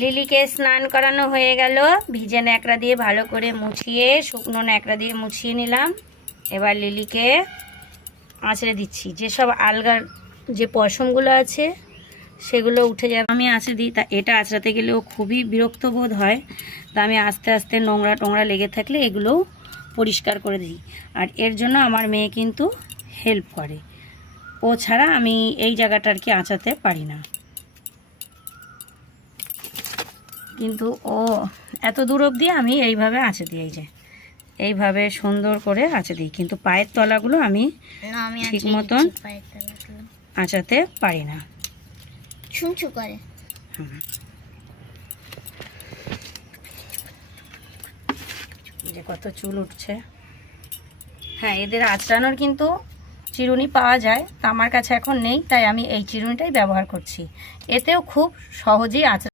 লিলিকে স্নান করানো হয়ে গেল। ভিজে ন্যাকড়া দিয়ে ভালো করে মুছিয়ে, শুকনো ন্যাকড়া দিয়ে মুছিয়ে নিলাম। এবার লিলিকে আঁচড়ে দিচ্ছি। যেসব আলগার যে পশমগুলো আছে সেগুলো উঠে যাবে। আমি আঁচড়ে দিই, তা এটা আঁচড়াতে গেলেও খুবই বিরক্ত বোধ হয়। তা আমি আস্তে আস্তে নোংরা টোংরা লেগে থাকলে এগুলোও পরিষ্কার করে দিই। আর এর জন্য আমার মেয়ে কিন্তু হেল্প করে। ও ছাড়া আমি এই জায়গাটা আর কি আঁচাতে পারি না। কিন্তু ও এত দূর অবধি আমি এইভাবে আঁচে দিই, এই যে এইভাবে সুন্দর করে আঁচে দিই। কিন্তু পায়ের তলাগুলো আমি ঠিক মতন আঁচাতে পারি না, ছুঁচু করে। যে কত চুল উঠছে। হ্যাঁ, এদের আঁচড়ানোর কিন্তু চিরুনি পাওয়া যায়, তা আমার কাছে এখন নেই, তাই আমি এই চিরুনিটাই ব্যবহার করছি। এতেও খুব সহজেই আঁচড়া